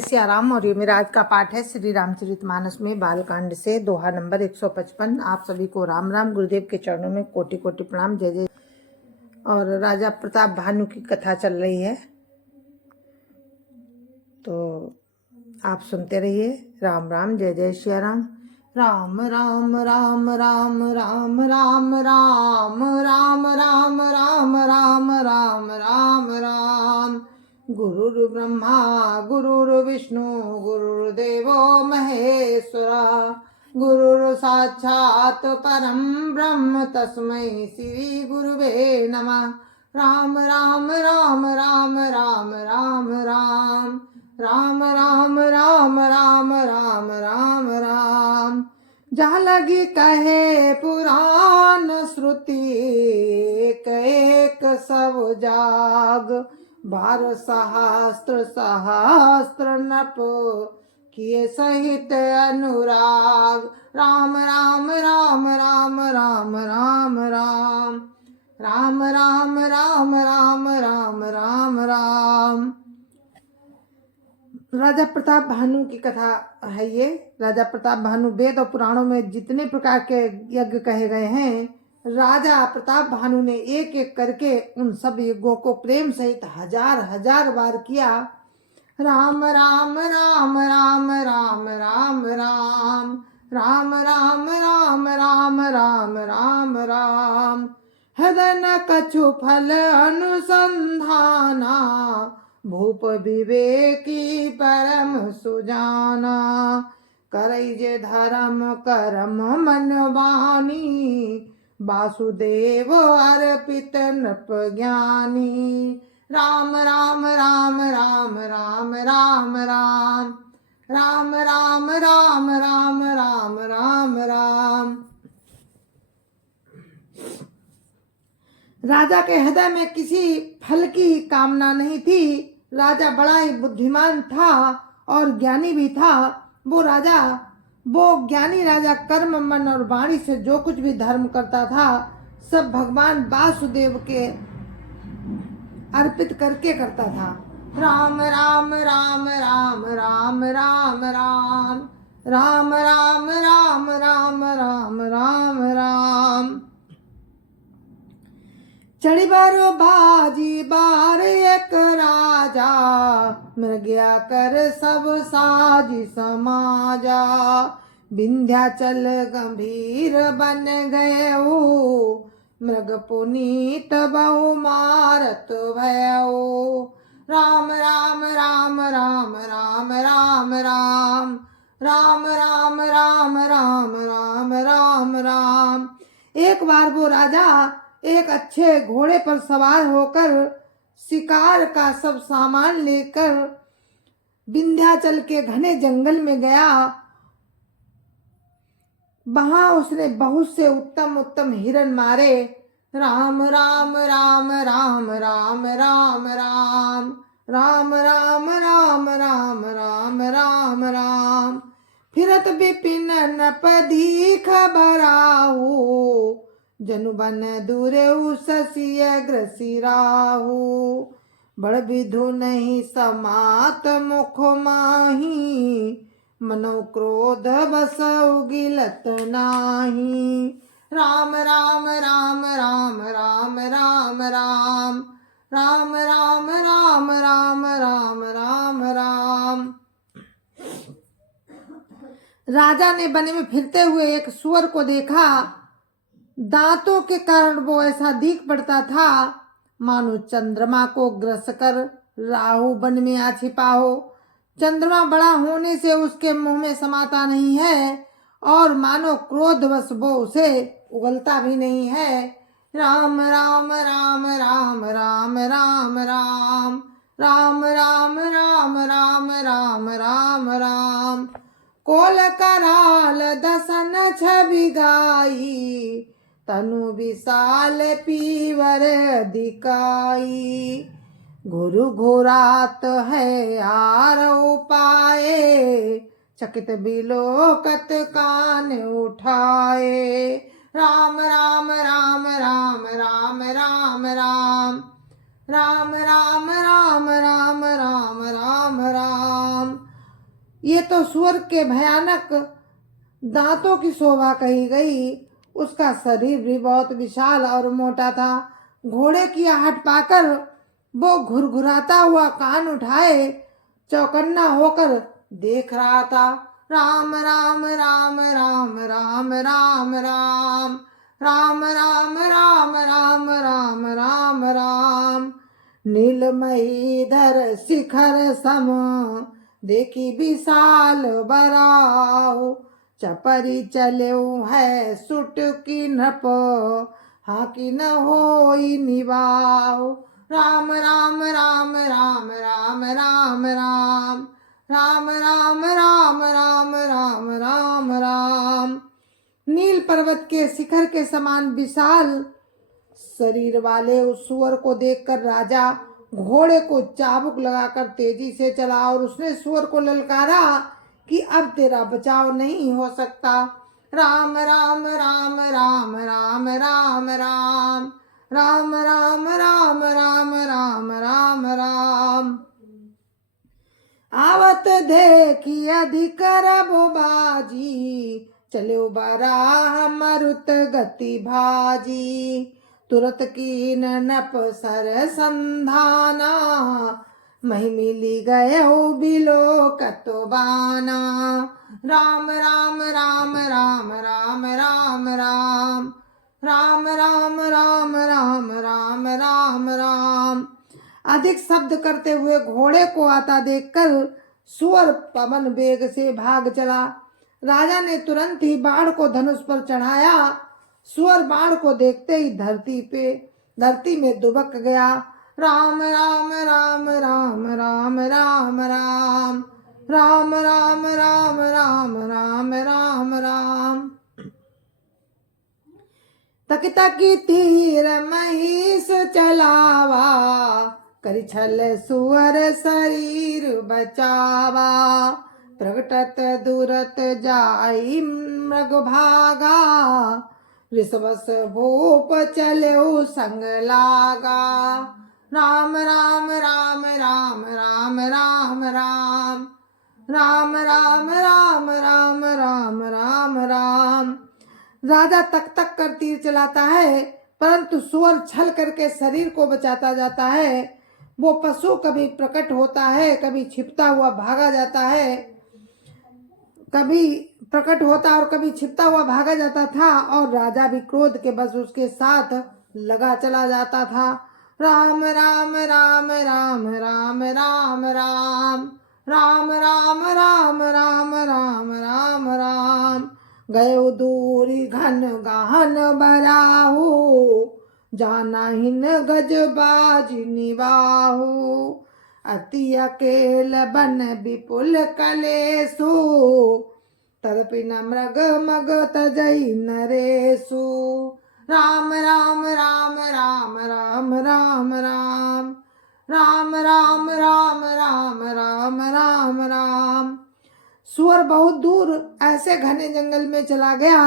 सियाराम। और ये मेरा आज का पाठ है श्री रामचरितमानस में बालकांड से दोहा नंबर 155। आप सभी को राम राम। गुरुदेव के चरणों में कोटि कोटि प्रणाम। जय जय। और राजा प्रताप भानु की कथा चल रही है, तो आप सुनते रहिए। राम राम। जय जय सिया राम। राम राम राम राम राम राम राम राम राम राम राम राम राम राम। गुरुर् ब्रह्मा गुरुर्विष्णु गुरुर्देवो महेश्वरा। गुरुर् साक्षात् परं ब्रह्म तस्मै श्री गुरुवे नमः। राम राम राम राम राम राम राम राम राम राम राम राम राम राम। जहाँ लगी कहे पुराण श्रुति, एक एक सब जाग। 12 सहस्त्र सहस्त्र नप किए सहित अनुराग। राम राम राम राम राम राम राम राम राम राम राम राम राम राम। राजा प्रताप भानु की कथा है ये। राजा प्रताप भानु वेद और पुराणों में जितने प्रकार के यज्ञ कहे गए हैं, राजा प्रताप भानु ने एक एक करके उन सब यज्ञों को प्रेम सहित हजार हजार बार किया। राम राम राम राम राम राम राम राम राम राम राम राम राम राम। हृदय न कछु फल अनुसंधाना, भूप विवेकी परम सुजाना। करई जे धर्म करम मन वाणी, वासुदेव अर्पित नृप ज्ञानी। राम राम राम राम राम राम राम राम राम राम राम राम राम राम। राजा के हृदय में किसी फल की कामना नहीं थी। राजा बड़ा ही बुद्धिमान था और ज्ञानी भी था। वो ज्ञानी राजा कर्म मन और वाणी से जो कुछ भी धर्म करता था, सब भगवान वासुदेव के अर्पित करके करता था। राम राम राम राम राम राम राम राम राम राम राम राम राम राम। चढ़ी बारो बाजी बार एक राजा, मृग्या कर सब साजी समाजा। विंध्याचल गंभीर बन गए, मृग पुनीत बहु मारत भयो। राम राम राम राम राम राम राम राम राम राम राम राम राम राम। एक बार वो राजा एक अच्छे घोड़े पर सवार होकर शिकार का सब सामान लेकर विंध्याचल के घने जंगल में गया। वहां उसने बहुत से उत्तम उत्तम हिरण मारे। राम राम राम राम राम राम राम राम राम राम राम राम राम राम। फिरत विपिन नपदी खबराहू, जनु बन दूरे ससिय ग्रसिराहू। बड़ विधु नहीं समात मुख माही, मनो क्रोध बसउ गिलत नाही। राम राम राम राम राम राम राम राम राम राम राम राम राम राम। राजा ने वन में फिरते हुए एक सुअर को देखा। दांतों के कारण वो ऐसा दिख पड़ता था मानो चंद्रमा को ग्रस कर राहु वन में आ छिपा हो। चंद्रमा बड़ा होने से उसके मुंह में समाता नहीं है और मानो क्रोधवश वो उसे उगलता भी नहीं है। राम राम राम राम राम राम राम राम राम राम राम राम राम राम। कोल कराल दसन छवि गाई, तनु विशाल पीवर दिकाई। गुरु घोरात है आर उपाए, चकित बिलोकत कान उठाए। राम राम राम राम राम राम राम राम राम राम राम राम राम राम। ये तो सुअर के भयानक दांतों की शोभा कही गई। उसका शरीर भी बहुत विशाल और मोटा था। घोड़े की आहट पाकर वो घुरघुराता हुआ कान उठाए चौकन्ना होकर देख रहा था। राम राम राम राम राम राम राम राम राम राम राम राम राम राम। नीलमयी धर शिखर सम देखी विशाल बराऊ। चपरी चलेऊ है सुट की नप हाकी न होई निभाऊ। राम राम राम राम राम राम राम राम राम राम राम राम राम राम। नील पर्वत के शिखर के समान विशाल शरीर वाले उस सुअर को देखकर राजा घोड़े को चाबुक लगाकर तेजी से चला और उसने सुअर को ललकारा कि अब तेरा बचाव नहीं हो सकता। राम राम राम राम राम राम राम राम राम राम राम राम राम राम। आवत देखी अधिक रबो बाजी चलो बराह मरुत गति भाजी। तुरत कीन नप सर संधाना मही मिली गयो बिलो कतो बाना। राम राम राम राम राम राम राम राम राम राम राम राम राम राम। अधिक शब्द करते हुए घोड़े को आता देखकर सुअर पवन वेग से भाग चला। राजा ने तुरंत ही बाण को धनुष पर चढ़ाया। सुअर बाण को देखते ही धरती में दुबक गया। राम राम राम राम राम राम राम राम राम राम राम राम राम राम। तक तकी तीर महिष चलावा करि छल सुअर शरीर बचावा। प्रगटत दूरत जाई मृग भागा ऋषवस भूप चलो संग लागा। राम राम राम राम राम राम राम राम राम राम राम राम राम राम। राजा तक तक कर तीर चलाता है परंतु सुअर छल करके शरीर को बचाता जाता है। वो पशु कभी प्रकट होता है कभी छिपता हुआ भागा जाता है। कभी प्रकट होता और कभी छिपता हुआ भागा जाता था और राजा भी क्रोध के बस उसके साथ लगा चला जाता था। राम राम राम राम राम राम राम राम राम राम राम राम राम राम। गयो दूरी घन गहन बराहू जाना हिन गज बाज निवाहू। अति अकेल बन विपुल कलेसु तदपिन मृग मग तजई नरेसु। राम राम राम राम राम राम राम राम राम राम राम राम राम राम। सुअर बहुत दूर ऐसे घने जंगल में चला गया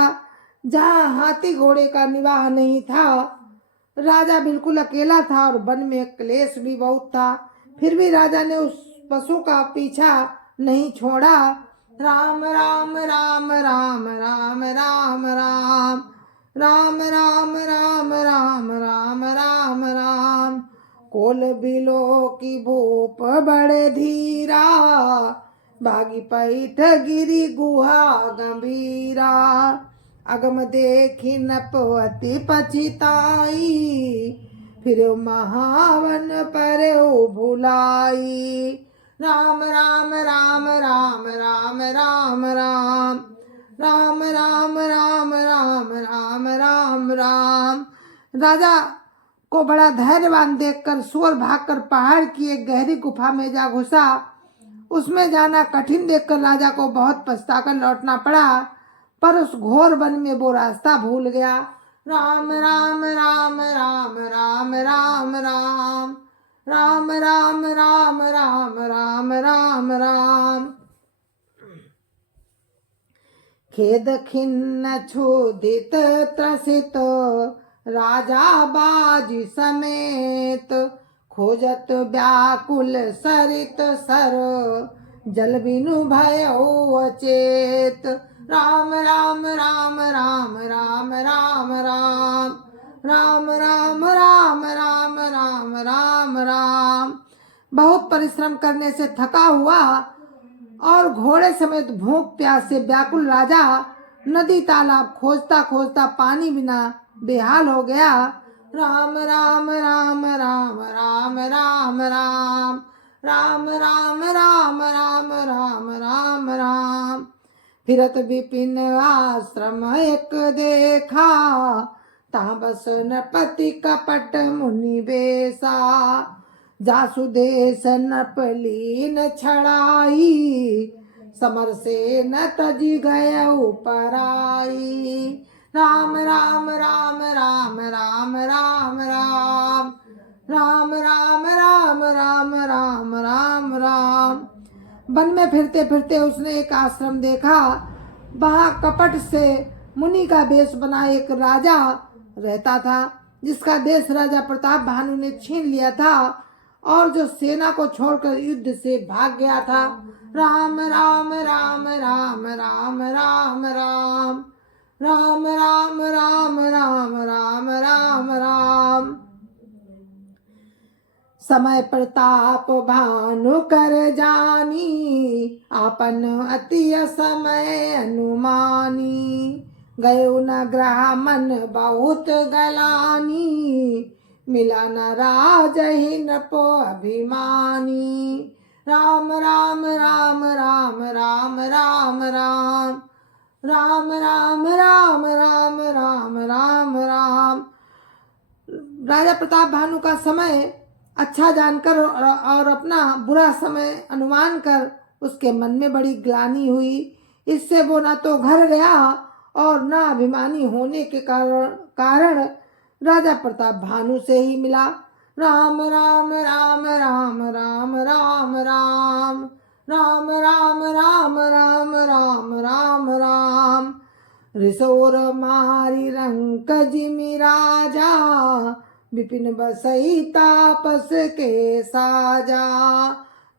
जहाँ हाथी घोड़े का निवाह नहीं था। राजा बिल्कुल अकेला था और वन में क्लेश भी बहुत था। फिर भी राजा ने उस पशु का पीछा नहीं छोड़ा। राम राम राम राम राम राम राम राम राम राम राम राम राम राम। कोल बिलो की भूप बड़े धीरा बागी पैठ गिरी गुहा गंभीरा। अगम देखी नपवती पछिताई फिर महावन पर भुलाई। राम राम राम राम राम राम राम राम राम राम राम राम राम राम। राजा को बड़ा धैर्यवान देखकर सुअर भागकर पहाड़ की एक गहरी गुफा में जा घुसा। उसमें जाना कठिन देखकर राजा को बहुत पछताकर लौटना पड़ा पर उस घोर वन में वो रास्ता भूल गया। राम राम राम राम राम राम राम राम राम राम राम राम राम राम। खेद खिन्न क्षुधित त्रसित राजा बाजी समेत खोजत व्याकुल सरित सर जल बिनु भयो अचेत। राम राम राम राम राम राम राम राम राम राम राम राम राम राम। बहुत परिश्रम करने से थका हुआ और घोड़े समेत भूख प्यास से व्याकुल राजा नदी तालाब खोजता खोजता पानी बिना बेहाल हो गया। राम राम राम राम राम राम राम राम राम राम राम राम राम राम। फिरत विपिन आश्रम एक देखा ताबस नरपति कपट मुनि बेसा। जासुदेश नपलीन छड़ाई समर से न तजी गय उपराई। राम राम राम राम राम राम राम राम राम राम राम राम राम राम। वन में फिरते फिरते उसने एक आश्रम देखा। वहाँ कपट से मुनि का वेश बना एक राजा रहता था, जिसका देश राजा प्रताप भानु ने छीन लिया था और जो सेना को छोड़कर युद्ध से भाग गया था। राम राम राम राम राम राम राम राम राम राम राम राम राम राम। समय प्रताप भानु कर जानी आपन अति समय अनुमानी। गयो न ग्रह मन बहुत गलानी मिला न राज ही नपो अभिमानी। राम राम राम राम राम राम राम राम राम राम राम राम राम राम। राजा प्रताप भानु का समय अच्छा जानकर और अपना बुरा समय अनुमान कर उसके मन में बड़ी ग्लानि हुई। इससे वो न तो घर गया और न अभिमानी होने के कारण राजा प्रताप भानु से ही मिला। राम राम राम राम राम राम राम राम राम राम राम राम राम राम। रिसोर मारी रंक जिमि राजा विपिन बसई तापस के साजा।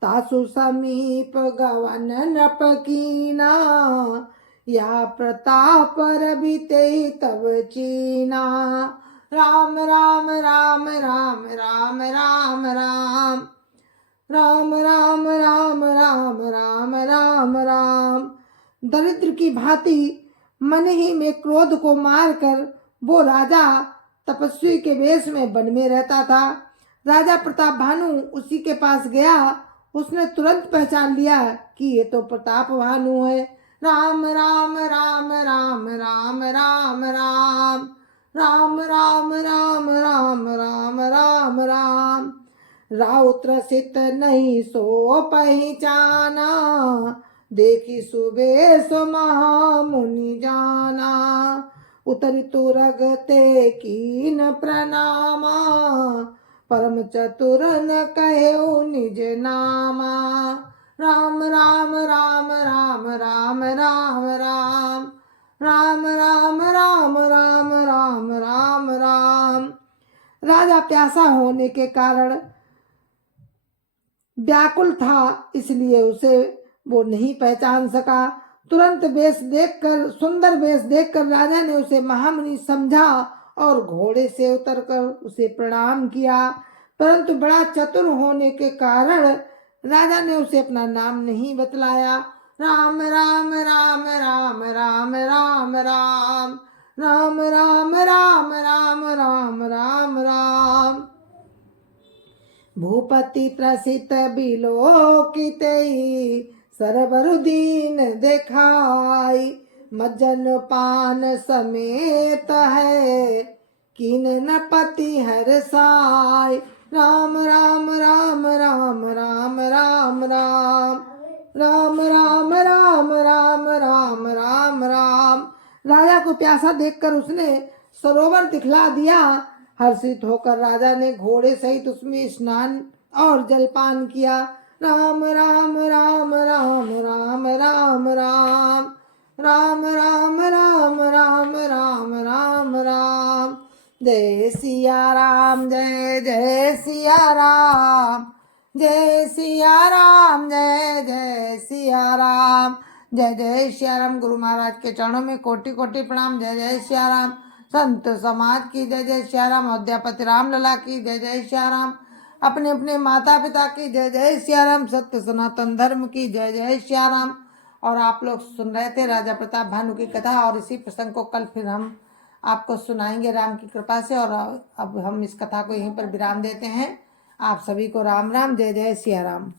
तासु समीप गवन नप कीना या प्रताप रबिते तब चीना। राम राम राम राम राम राम राम राम राम राम राम राम राम राम। दरिद्र की भांति मन ही में क्रोध को मारकर वो राजा तपस्वी के वेश में वन में रहता था। राजा प्रताप भानु उसी के पास गया। उसने तुरंत पहचान लिया कि ये तो प्रताप भानु है। राम राम राम राम राम राम राम राम राम राम राम राम राम राम। राउत्र सित नहीं सो पहचाना देखी सुबेश महामुनि जाना। उतरि तुरगते कीन प्रणामा परम चतुर न कहो निज नामा। राम राम राम राम राम राम राम राम राम राम राम राम राम राम। राजा प्यासा होने के कारण व्याकुल था, इसलिए उसे वो नहीं पहचान सका। तुरंत वेश देखकर, सुंदर वेश देखकर राजा ने उसे महामुनि समझा और घोड़े से उतरकर उसे प्रणाम किया। परंतु बड़ा चतुर होने के कारण राजा ने उसे अपना नाम नहीं बतलाया। राम राम राम राम राम राम राम राम राम राम राम राम राम राम। भूपति प्रसित बिलोकित सरबर दीन देखाई मज्जन पान समेत है कीन न पति हर साय। राम राम राम राम राम राम राम राम राम राम राम राम राम राम। राजा को प्यासा देखकर उसने सरोवर दिखला दिया। हर्षित होकर राजा ने घोड़े सहित उसमें स्नान और जलपान किया। राम राम राम राम राम राम राम राम राम राम राम राम राम राम। जय सिया राम, जय जय सिया राम। जय सिया राम, जय जय सिया राम, जय जय सिया राम। गुरु महाराज के चरणों में कोटि कोटि प्रणाम। जय जय सिया राम। संत समाज की जय जय सिया राम। अयोध्यापति राम लला की जय जय सिया राम। अपने अपने माता पिता की जय जय सिया राम। सत्य सनातन धर्म की जय जय सिया राम। और आप लोग सुन रहे थे राजा प्रताप भानु की कथा, और इसी प्रसंग को कल फिर हम आपको सुनाएंगे राम की कृपा से। और अब हम इस कथा को यहीं पर विराम देते हैं। आप सभी को राम राम, जय जय सिया राम।